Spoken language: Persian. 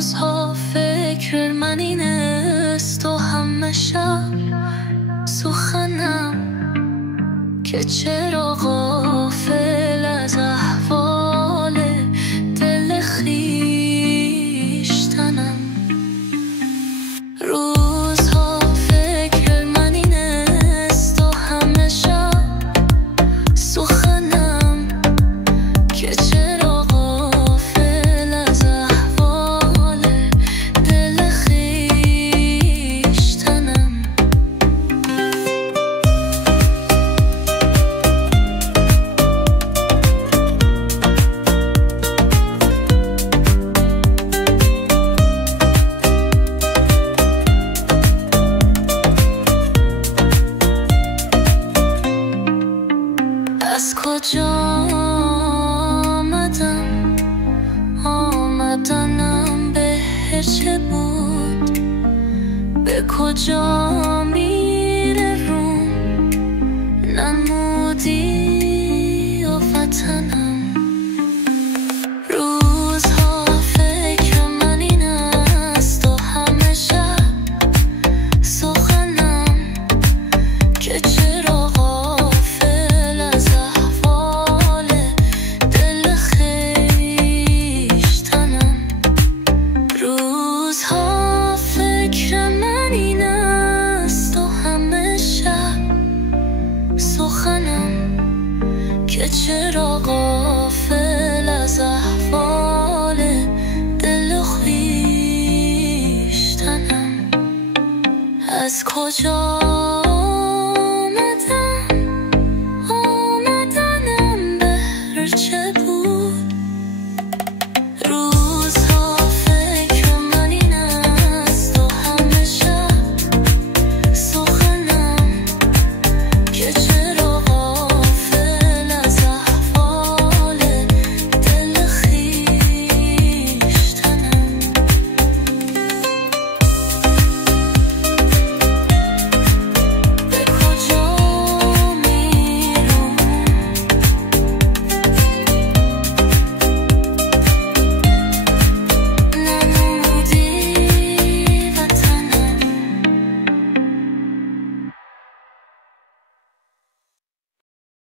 روزها فکر من این است و همه شب سخنم که چرا غافل از احوال دل خویشتنم. روزها فکر من این است و همه شب سخنم که چرا غافل از احوال دل خویشتنم. از کجا آمدنم به چه بود؟ به کجا میره روم نمودی و وطنم. روزها فکر من این است و همه شب سخنم که چرا غافل از احوال دل خویشتنم. روزها فکر من این است و همه شب سخنم که چرا غافل از احوال دل خویشتنم. از کجا